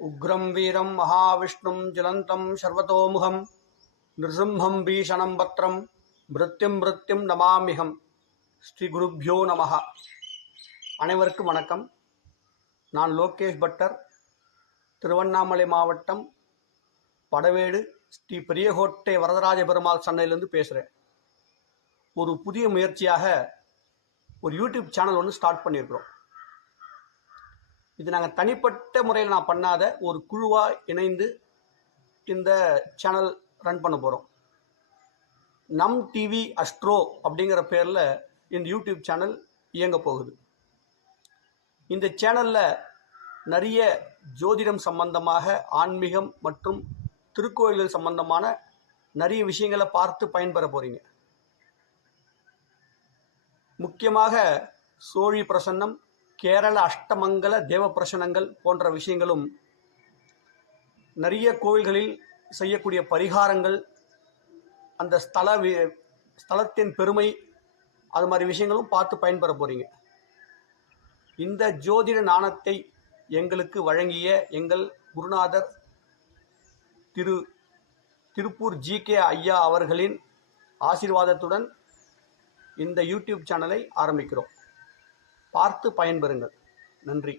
उग्रं वीरं महाविष्णुं ज्वलन्तं सर्वतोमुखं नृसिंहं भीषणं वक्त्रं மிருத்யும் நமாமிகம். ஸ்ரீ குருப்யோ நமஹ. அனைவருக்கும் வணக்கம். நான் லோகேஷ் பட்டர், திருவண்ணாமலை மாவட்டம் படவேடு ஸ்ரீ பெரியகோட்டை வரதராஜ பெருமாள் சன்னையிலேருந்து பேசுகிறேன். ஒரு புதிய முயற்சியாக ஒரு யூடியூப் சேனல் ஒன்று ஸ்டார்ட் பண்ணியிருக்கிறோம். இது நாங்கள் தனிப்பட்ட முறையில் நான் பண்ணாத ஒரு குழுவாக இணைந்து இந்த சேனல் ரன் பண்ண போகிறோம். நம் டிவி அஸ்ட்ரோ அப்படிங்கிற பேரில் இந்த யூடியூப் சேனல் இயங்க போகுது. இந்த சேனலில் நிறைய ஜோதிடம் சம்பந்தமாக, ஆன்மீகம் மற்றும் திருக்கோயில்கள் சம்பந்தமான நிறைய விஷயங்களை பார்த்து பயன்பெற போகிறீங்க. முக்கியமாக சோழி பிரசன்னம், கேரள அஷ்டமங்கல தேவ பிரசனங்கள் போன்ற விஷயங்களும், நிறைய கோவில்களில் செய்யக்கூடிய பரிகாரங்கள், அந்த ஸ்தலத்தின் பெருமை, அது மாதிரி விஷயங்களும் பார்த்து பயன்பெற போகிறீங்க. இந்த ஜோதிட ஞானத்தை எங்களுக்கு வழங்கிய எங்கள் குருநாதர் திருப்பூர் ஜி.கே. ஐயா அவர்களின் ஆசீர்வாதத்துடன் இந்த யூடியூப் சேனலை ஆரம்பிக்கிறோம். பார்த்து பயன்பெறுங்கள். நன்றி.